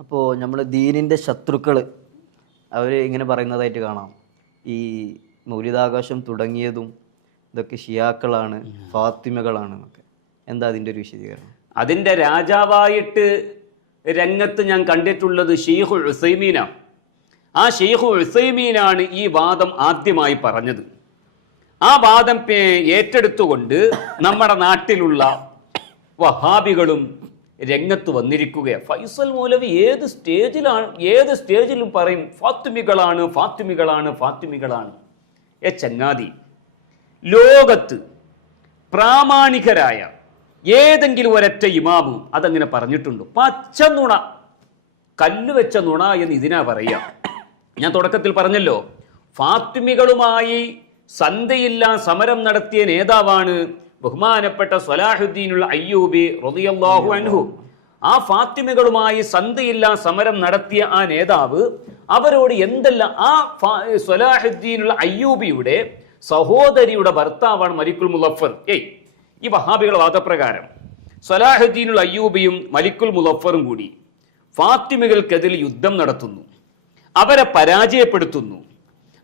അപ്പോൾ നമ്മൾ ദീനിൻ്റെ ശത്രുക്കൾ അവർ ഇങ്ങനെ പറയുന്നതായിട്ട് കാണാം, ഈ മൗലിദാഘോഷം തുടങ്ങിയതും ഇതൊക്കെ ഷിയാക്കളാണ്, ഫാത്തിമകളാണ് എന്നൊക്കെ. എന്താ അതിൻ്റെ ഒരു വിശദീകരണം? അതിൻ്റെ രാജാവായിട്ട് രംഗത്ത് ഞാൻ കണ്ടിട്ടുള്ളത് ഷെയ്ഖുൽ ഉസൈമീനാണ്. ആ ഷെയ്ഖുൽ ഉസൈമീനാണ് ഈ വാദം ആദ്യമായി പറഞ്ഞത്. ആ വാദം ഏറ്റെടുത്തുകൊണ്ട് നമ്മുടെ നാട്ടിലുള്ള വഹാബികളും രംഗത്ത് വന്നിരിക്കുകയാണ്. ഫൈസൽ മൗലവി ഏത് സ്റ്റേജിലും പറയും ഫാത്തിമികളാണ്, ഫാത്തിമികളാണ്, ഫാത്തിമികളാണ്. ചങ്ങാതി, ലോകത്ത് പ്രാമാണികരായ ഏതെങ്കിലും ഒരൊറ്റ ഇമാമു അതങ്ങനെ പറഞ്ഞിട്ടുണ്ടോ? പച്ച നുണ, കല്ലുവെച്ച നുണ എന്ന് ഇതിനാ പറയുക. ഞാൻ തുടക്കത്തിൽ പറഞ്ഞല്ലോ, ഫാത്തിമികളുമായി സന്ധിയില്ലാ സമരം നടത്തിയ നേതാവാണ് ബഹുമാനപ്പെട്ട സ്വലാഹുദ്ദീനുൽ അയ്യൂബി റളിയല്ലാഹു അൻഹു. ആ ഫാത്തിമകളുമായി സന്ധിയില്ലാ സമരം നടത്തിയ ആ നേതാവ് അവരോട് എന്തെല്ലാം, ആ സ്വലാഹുദ്ദീനുൽ അയ്യൂബിയുടെ സഹോദരിയുടെ ഭർത്താവാണ് മലിക്കുൽ മുളഫർ. ഈ വഹാബികളുടെ വാദപ്രകാരം സ്വലാഹുദ്ദീനുൽ അയ്യൂബിയും മലിക്കുൽ മുളഫറും കൂടി ഫാത്തിമകൾക്കെതിരെ യുദ്ധം നടത്തുന്നു, അവരെ പരാജയപ്പെടുത്തുന്നു,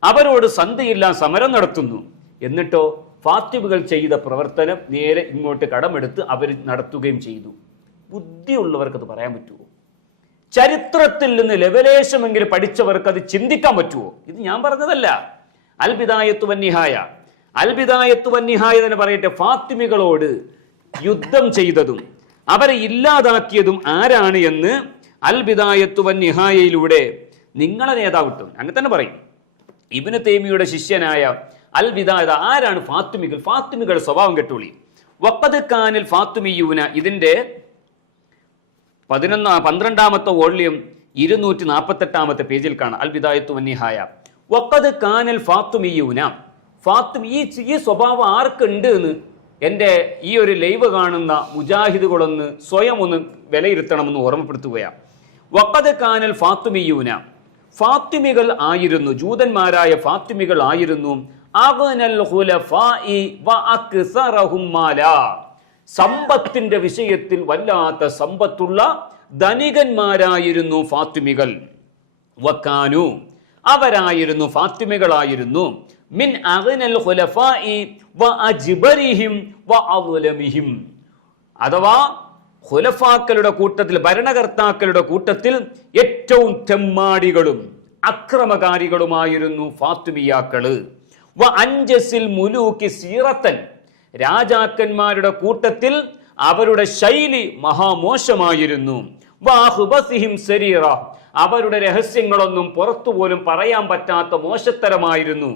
അവരോട് സന്ധിയില്ലാ സമരം നടത്തുന്നു. എന്നിട്ടോ ഫാത്തിമകൾ ചെയ്ത പ്രവർത്തനം നേരെ ഇങ്ങോട്ട് കടമെടുത്ത് അവർ നടത്തുകയും ചെയ്തു. ബുദ്ധിയുള്ളവർക്കത് പറയാൻ പറ്റുമോ? ചരിത്രത്തിൽ നിന്ന് ലവലേശമെങ്കിലും പഠിച്ചവർക്ക് അത് ചിന്തിക്കാൻ പറ്റുമോ? ഇത് ഞാൻ പറഞ്ഞതല്ല. അൽ ബിദായത്തു വന്നിഹായ തന്നെ പറയട്ടെ, ഫാത്തിമികളോട് യുദ്ധം ചെയ്തതും അവരെ ഇല്ലാതാക്കിയതും ആരാണ് എന്ന് അൽ ബിദായത്തു വന്നിഹായയിലൂടെ നിങ്ങളെ നേതാവിട്ടും അങ്ങനെ തന്നെ പറയും. ഇബ്നു തൈമിയുടെ ശിഷ്യനായ അൽ ബിദായ ആരാണ് ഫാത്തിമികൾ? ഫാത്തിമികളുടെ സ്വഭാവം കെട്ടോളി. വഖദ് കാനൽ ഫാത്തിമിയൂന, ഇതിന്റെ 12ാമത്തെ വോള്യം 248ാമത്തെ പേജിൽ കാണാം. അൽ ബിദായത്തു വന്നിഹായ. വഖദ് കാനൽ ഫാത്തിമിയൂന, ഈ സ്വഭാവം ആർക്കുണ്ട് എന്ന് എൻ്റെ ഈ ഒരു ലൈവ് കാണുന്ന മുജാഹിദുകളൊന്ന് സ്വയം ഒന്ന് വിലയിരുത്തണമെന്ന് ഓർമ്മപ്പെടുത്തുകയാണ്. വഖദ് കാനൽ ഫാത്തിമിയൂന, ഫാത്തിമികൾ ആയിരുന്നു, ജൂതന്മാരായ ഫാത്തിമികൾ ആയിരുന്നു, സമ്പത്തിന്റെ വിഷയത്തിൽ വല്ലാത്ത സമ്പത്തുള്ള ധനികന്മാരായിരുന്നു ഫാത്തിമികൾ. വക്കാനു, അവരായിരുന്നു, ഫാത്തിമികളായിരുന്നു, മിൻ അഗ്നൽ ഖുലഫാഇ വഅജ്ബരിഹിം വഅദ്ലമിഹിം, അഥവാ ഖുലഫാക്കളുടെ കൂട്ടത്തിൽ, ഭരണകർത്താക്കളുടെ കൂട്ടത്തിൽ ഏറ്റവും തെമ്മാടികളും അക്രമകാരികളുമായിരുന്നു ഫാത്തിമിയാക്കള്. വ അൻജസിൽ മുലൂക്കി സീറത്തൻ, രാജാക്കന്മാരുടെ കൂട്ടത്തിൽ അവരുടെ ശൈലി മഹാമോശമായിരുന്നു. വഅഖ്ബസിഹിം സരീറ, അവരുടെ രഹസ്യങ്ങളൊന്നും പുറത്തുപോലും പറയാൻ പറ്റാത്ത മോശത്തരമായിരുന്നു.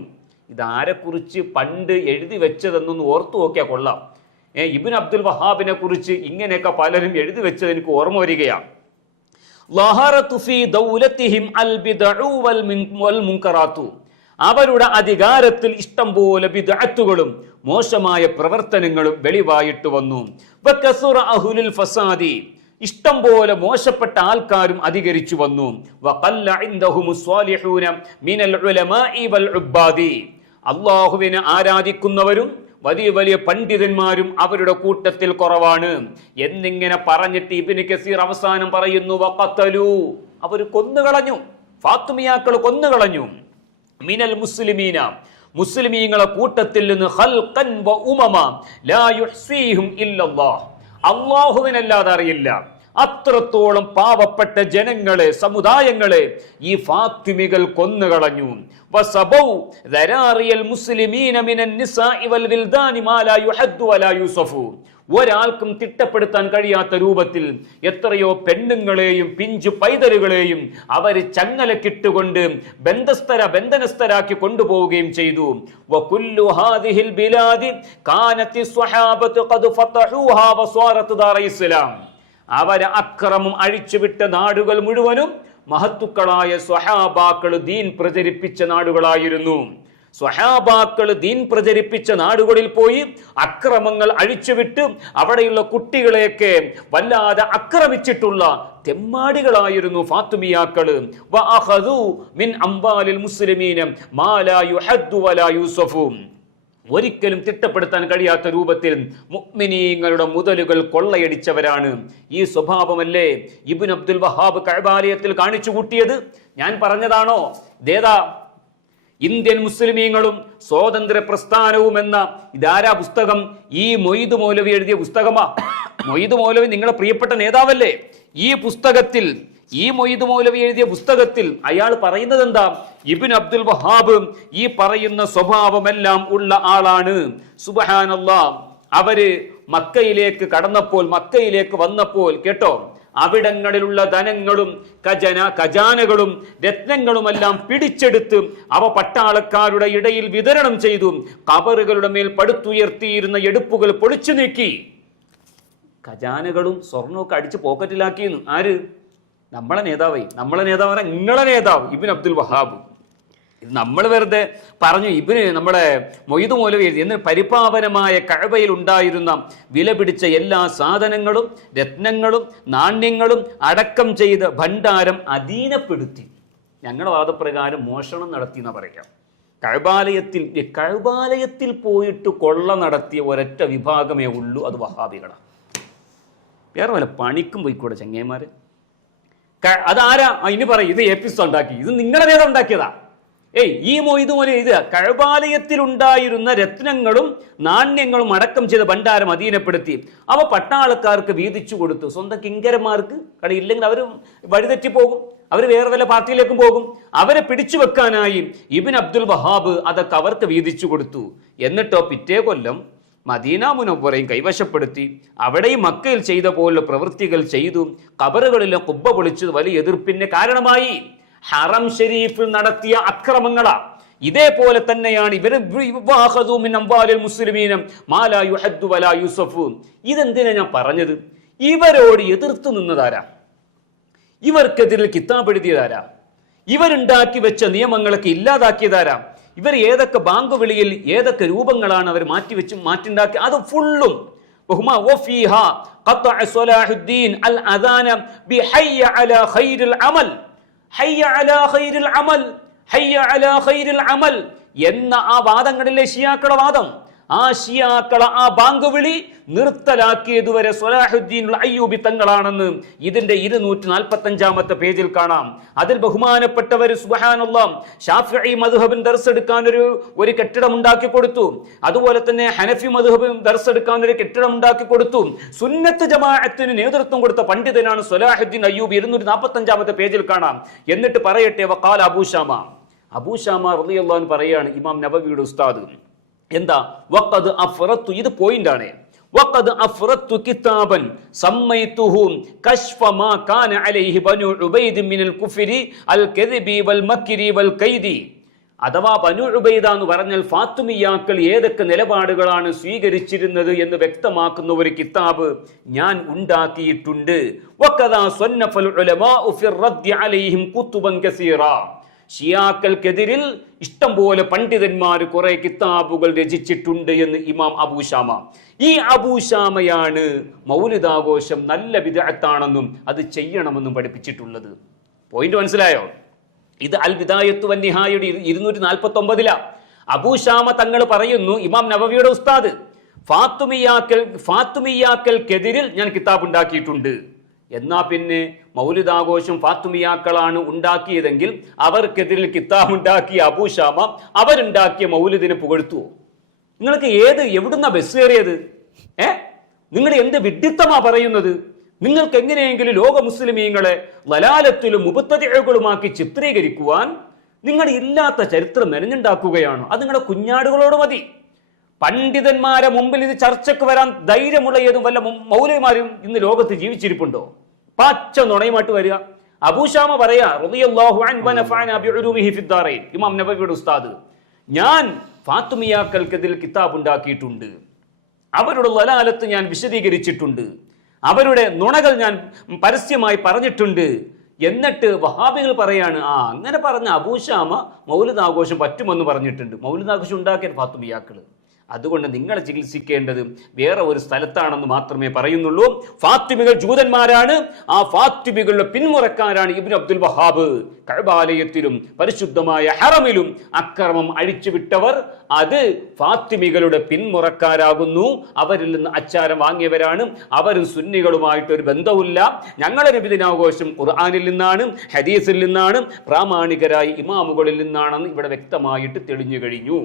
ഇതാരെക്കുറിച്ച് പണ്ട് എഴുതി വെച്ചതെന്നൊന്ന് ഓർത്തു നോക്കിയാൽ കൊള്ളാം. ഇബ്നു അബ്ദുൽ വഹാബിനെ കുറിച്ച് ഇങ്ങനെയൊക്കെ പലരും എഴുതി വെച്ചത് എനിക്ക് ഓർമ്മ വരികയാണ്. അവരുടെ അധികാരത്തിൽ ഇഷ്ടം പോലെ ബിദ്അത്തുകളും മോശമായ പ്രവർത്തനങ്ങളും വെളിവായിട്ട് വന്നു. ഫസാദി, ഇഷ്ടം പോലെ മോശപ്പെട്ട ആൾക്കാരും അധികരിച്ചു വന്നു. അല്ലാഹുവിനെ ആരാധിക്കുന്നവരും വലിയ വലിയ പണ്ഡിതന്മാരും അവരുടെ കൂട്ടത്തിൽ കുറവാണ് എന്നിങ്ങനെ പറഞ്ഞിട്ട് ഇബ്നു കസീർ അവസാനം പറയുന്നു, വഖതലു, അവർ കൊന്നുകളഞ്ഞു, ഫാത്തിമിയാക്കൾ കൊന്നുകളഞ്ഞു, മിനൽ മുസ്ലിമീന, മുസ്ലിമീങ്ങളെ കൂട്ടത്തിൽ നിന്ന് ഖൽഖൻ വ ഉമമ ലാ യുഹ്സീഹും ഇല്ലല്ലാഹ്, അല്ലാഹുവിനല്ലാതെ അറിയില്ല അത്രത്തോളം പാവപ്പെട്ട ജനങ്ങളെ, സമുദായങ്ങളെ ഈ ഫാത്തിമികൾ കൊന്നുകളഞ്ഞു. വസബൗ ദരാറിയൽ മുസ്ലിമീന മിനൻ നിസാഇ വൽ വിൽദാനി മാ ലാ യുഹദ്ദു വലാ യൂസഫു, ഒരാൾക്കും തിട്ടപ്പെടുത്താൻ കഴിയാത്ത രൂപത്തിൽ എത്രയോ പെണ്ണുങ്ങളെയും പിഞ്ചു പൈതലുകളെയും അവർ ചങ്ങലക്കിട്ടുകൊണ്ട് ബന്ധനസ്ഥരാക്കി കൊണ്ടുപോവുകയും ചെയ്തു. വകുല്ലു ഹാദിഹിൽ ബിലാദി കാനത്തി സ്വഹാബത്തു ഖദ് ഫതഹൂഹാ വസ്വാറത് ദാറ ഇസ്ലാം, അവരെ അക്രമം അഴിച്ചുവിട്ട നാടുകൾ മുഴുവനും മഹത്തുക്കളായ സ്വഹാബാക്കൾ ദീൻ പ്രചരിപ്പിച്ച നാടുകളായിരുന്നു. സ്വഹാബാക്കൾ ദീൻ പ്രചരിപ്പിച്ച നാടുകളിൽ പോയി അക്രമങ്ങൾ അഴിച്ചുവിട്ട് അവിടെയുള്ള കുട്ടികളെയൊക്കെ വല്ലാതെ ആക്രമിച്ചിട്ടുള്ള തെമ്മാടികളായിരുന്നു ഫാത്തിമിയാക്കള്. വഅഖദു മിൻ അംവാലിൽ മുസ്ലിമീന മാ ലാ യുഹദ്ദു വലാ യൂസഫു, ഒരിക്കലും തിട്ടപ്പെടുത്താൻ കഴിയാത്ത രൂപത്തിൽ മുഅ്മിനീങ്ങളുടെ മുതലുകൾ കൊള്ളയടിച്ചവരാണ്. ഈ സ്വഭാവമല്ലേ ഇബ്നു അബ്ദുൽ വഹാബ് കഅബാലയത്തിൽ കാണിച്ചു കൂട്ടിയത്? ഞാൻ പറഞ്ഞതാണോ? ഇതേതാ ഇന്ത്യൻ മുസ്ലിമീങ്ങളും സ്വാതന്ത്ര്യ പ്രസ്ഥാനവും എന്ന ഇതാരാ പുസ്തകം? ഈ മൊയ്ദ് മൗലവി എഴുതിയ പുസ്തകമാ. മൊയ്ദ് മൗലവി നിങ്ങളുടെ പ്രിയപ്പെട്ട നേതാവല്ലേ? ഈ മൊയ്ദ് മൗലവി എഴുതിയ പുസ്തകത്തിൽ അയാൾ പറയുന്നത് എന്താ? ഇബ്നു അബ്ദുൽ വഹാബ് ഈ പറയുന്ന സ്വഭാവമെല്ലാം ഉള്ള ആളാണ്. സുബ്ഹാനല്ലാഹ്. അവര് മക്കയിലേക്ക് വന്നപ്പോൾ കേട്ടോ, അവിടങ്ങളിലുള്ള ധനങ്ങളും ഖജാനകളും രത്നങ്ങളുമെല്ലാം പിടിച്ചെടുത്ത് അവ പട്ടാളക്കാരുടെ ഇടയിൽ വിതരണം ചെയ്തു. ഖബറുകളുടെ മേൽ പടുത്തുയർത്തിയിരുന്ന എടുപ്പുകൾ പൊളിച്ചു നീക്കി. ഖജാനകളും സ്വർണമൊക്കെ അടിച്ച് പോക്കറ്റിലാക്കിയെന്ന്. ആര്? നമ്മളെ നേതാവ് നിങ്ങളെ നേതാവ് ഇബ്നു അബ്ദുൽ വഹാബ്. ഇത് നമ്മൾ വെറുതെ പറഞ്ഞു. നമ്മുടെ മൊയ്ദ് മൗലവി എന്ന് പരിപാവനമായ കഅബയിൽ ഉണ്ടായിരുന്ന വില പിടിച്ച എല്ലാ സാധനങ്ങളും രത്നങ്ങളും നാണ്യങ്ങളും അടക്കം ചെയ്ത് ഭണ്ഡാരം അധീനപ്പെടുത്തി. ഞങ്ങളുടെ വാദപ്രകാരം മോഷണം നടത്തി എന്ന് പറയാം. കഅബാലയത്തിൽ പോയിട്ട് കൊള്ള നടത്തിയ ഒരൊറ്റ വിഭാഗമേ ഉള്ളൂ, അത് വഹാബികളാണ്. വേറെ വല്ല പണിക്കും പോയിക്കൂടെ ചങ്ങേമാര്? അതാരാ? ഇനി പറയും ഇത് എപ്പിസോഡ് ഉണ്ടാക്കി, ഇത് നിങ്ങളുടെ നേതാവ് ഉണ്ടാക്കിയതാ. ഈ മൊയ്ദ് മൗലവി ഇത് കഅബാലയത്തിൽ ഉണ്ടായിരുന്ന രത്നങ്ങളും നാണ്യങ്ങളും അടക്കം ചെയ്ത ഭണ്ഡാരം അധീനപ്പെടുത്തി അവ പട്ടാളക്കാർക്ക് വീതിച്ചു കൊടുത്തു. സ്വന്തം കിങ്കരന്മാർക്ക് ഇല്ലെങ്കിൽ അവർ വഴിതെറ്റി പോകും, അവർ വേറെ വല്ല പാർട്ടിയിലേക്കും പോകും. അവരെ പിടിച്ചു വെക്കാനായി ഇബ്നു അബ്ദുൽ വഹാബ് അതൊക്കെ അവർക്ക് വീതിച്ചു കൊടുത്തു. എന്നിട്ടോ പിറ്റേ കൊല്ലം മദീന മുനവ്വറയും കൈവശപ്പെടുത്തി. അവിടെയും മക്കയിൽ ചെയ്ത പോലുള്ള പ്രവൃത്തികൾ ചെയ്തു. ഖബറുകളിലെ കുബ്ബ പൊളിച്ചത് വലിയ എതിർപ്പിന് കാരണമായി. ഹറം ഷരീഫിൽ നടത്തിയ അക്രമങ്ങളാ. ഇതേപോലെ തന്നെയാണ് ഇതെന്തിനാ ഞാൻ പറഞ്ഞത്? ഇവരോട് എതിർത്ത് നിന്നതാരാ? ഇവർക്കെതിരെ കിതാബ് എഴുതിയതാരാ? ഇവരുണ്ടാക്കി വെച്ച നിയമങ്ങളൊക്കെ ഇല്ലാതാക്കിയതാരാ? ഇവർ ഏതൊക്കെ ബാങ്ക് വിളിയിൽ ഏതൊക്കെ രൂപങ്ങളാണ് അവർ മാറ്റിണ്ടാക്കി? അത് ഫുള്ളും എന്ന ആ വാദങ്ങളിലെ ഷിയാക്കളുടെ വാദം, ആ ഷിയാക്കള ആ ബാങ്ക് വിളി നിർത്തലാക്കിയതുവരെ സ്വലാഹുദ്ദീൻ അയ്യൂബി തങ്ങളാണെന്ന് ഇതിന്റെ 245-ാമത്തെ പേജിൽ കാണാം. അതിൽ ബഹുമാനപ്പെട്ടവർ സുബ്ഹാനല്ലാഹ് ശാഫിഈ മദ്ഹബിൻ ദർസ് എടുക്കാൻ ഒരു കെട്ടിടം ഉണ്ടാക്കി കൊടുത്തു. അതുപോലെ തന്നെ ഹനഫി മദ്ഹബിൻ ദർസ് എടുക്കാൻ ഒരു കെട്ടിടം ഉണ്ടാക്കി കൊടുത്തു. സുന്നത്ത് ജമാഅത്തിന് നേതൃത്വം കൊടുത്ത പണ്ഡിതനാണ് സ്വലാഹുദ്ദീൻ അയ്യൂബി. 245-ാമത്തെ പേജിൽ കാണാം. എന്നിട്ട് പറയട്ടെ, വഖാല അബൂ ശാമ റളിയല്ലാഹു അൻഹു പറയാണ്, ഇമാം നബവിയുടെ ഉസ്താദ്. എന്താ? വഖദ് അഫ്റത്തു, ഇത് പോയിന്റാണ്. വഖദ് അഫ്റത്തു കിതാബൻ സമ്മൈതുഹു കശ്ഫ മാ കാന അലൈഹി ബനു ഉബൈദ് മിനൽ കുഫ്രി അൽ കദ്ബി വൽ മക്രി വൽ കൈദി. അഥവാ ബനു ഉബൈദ എന്ന് പറഞ്ഞാൽ ഫാത്തിമിയാക്കൾ ഏതൊക്കെ നിലപാടുകളാണ് സ്വീകരിച്ചിരുന്നത് എന്ന് വ്യക്തമാക്കുന്ന ഒരു കിതാബ് ഞാൻ ഉണ്ടാക്കിയിട്ടുണ്ട്. വഖദാ സന്നഫൽ ഉലമാഉ ഫി റദ്ദി അലൈഹിം കുതുബൻ കസീറ. ഷിയാക്കൾക്കെതിരിൽ ഇഷ്ടം പോലെ പണ്ഡിതന്മാർ കുറെ കിതാബുകൾ രചിച്ചിട്ടുണ്ട് എന്ന് ഇമാം അബൂശാമ. ഈ അബൂശാമയാണ് മൗലിദാഘോഷം നല്ല ബിദ്അത്താണെന്നും അത് ചെയ്യണമെന്നും പഠിപ്പിച്ചിട്ടുള്ളത്. പോയിന്റ് മനസ്സിലായോ? ഇത് അൽ ബിദായത്തു വൻ നിഹായയുടെ 249 അബൂശാമ തങ്ങൾ പറയുന്നു, ഇമാം നബവിയുടെ ഉസ്താദ്, ഫാത്തിമിയാക്കൾക്കെതിരിൽ ഞാൻ കിതാബ് ഉണ്ടാക്കിയിട്ടുണ്ട്. എന്നാ പിന്നെ മൗലിദാഘോഷം ഫാത്തിമിയാക്കളാണ് ഉണ്ടാക്കിയതെങ്കിൽ അവർക്കെതിരിൽ കിതാബ് ഉണ്ടാക്കിയ അബൂശാമ അവരുണ്ടാക്കിയ മൗലിദിനെ പുകഴ്ത്തുവോ? നിങ്ങൾക്ക് എവിടുന്ന ബസ് കയറിയത്? നിങ്ങൾ എന്ത് വിഡ്ഢിത്തമാ പറയുന്നത്? നിങ്ങൾക്ക് എങ്ങനെയെങ്കിലും ലോക മുസ്ലിമീങ്ങളെ ലലാലത്തിലും മുബത്തദിഅകളുമാക്കി ചിത്രീകരിക്കുവാൻ നിങ്ങൾ ഇല്ലാത്ത ചരിത്രം മെനഞ്ഞുണ്ടാക്കുകയാണ്. അത് നിങ്ങളുടെ കുഞ്ഞാടുകളോട് മതി. പണ്ഡിതന്മാരെ മുമ്പിൽ ഇത് ചർച്ചയ്ക്ക് വരാൻ ധൈര്യമുള്ള ഏതും വല്ല മൗലവിമാരും ഇന്ന് ലോകത്ത് ജീവിച്ചിരിപ്പുണ്ടോ? പച്ച നുണയുമായിട്ട് വരിക. അബൂശാമ പറയാ റളിയല്ലാഹു അൻഹു വനഫഅനാ ബിഉലൂമിഹി ഫിദ്ദാറൈൻ, ഇമാം നബവിയുടെ ഉസ്താദ്, ഞാൻ ഫാത്തിമിയാക്കൾക്കെതിൽ കിതാബ് ഉണ്ടാക്കിയിട്ടുണ്ട്. അവരുടെ ലലാലത്ത് ഞാൻ വിശദീകരിച്ചിട്ടുണ്ട്. അവരുടെ നുണകൾ ഞാൻ പരസ്യമായി പറഞ്ഞിട്ടുണ്ട്. എന്നിട്ട് വഹാബികൾ പറയാണ്, അങ്ങനെ പറഞ്ഞ അബൂശാമ മൗലിദാഘോഷം പറ്റുമെന്ന് പറഞ്ഞിട്ടുണ്ട്. മൗലിദാഘോഷം ഉണ്ടാക്കിയ ഫാത്തിമിയാക്കള്. അതുകൊണ്ട് നിങ്ങൾ ചികിത്സിക്കേണ്ടത് വേറെ ഒരു സ്ഥലത്താണെന്ന് മാത്രമേ പറയുന്നുള്ളൂ. ഫാത്തിമികൾ ജൂതന്മാരാണ്. ആ ഫാത്തിമികളുടെ പിന്മുറക്കാരാണ് ഇബ്നു അബ്ദുൽ വഹാബ്. കഅബാലയത്തിലും പരിശുദ്ധമായ ഹറമിലും അക്രമം അഴിച്ചുവിട്ടവർ അത് ഫാത്തിമികളുടെ പിന്മുറക്കാരാകുന്നു. അവരിൽ നിന്ന് അച്ചാരം വാങ്ങിയവരാണ്. അവരും സുന്നികളുമായിട്ട് ഒരു ബന്ധവുമില്ല. ഞങ്ങളുടെ നബിദിനാഘോഷം ഖുർആനിൽ നിന്നാണ്, ഹദീസിൽ നിന്നാണ്, പ്രാമാണികരായ ഇമാമുകളിൽ നിന്നാണെന്ന് ഇവിടെ വ്യക്തമായിട്ട് തെളിഞ്ഞു കഴിഞ്ഞു.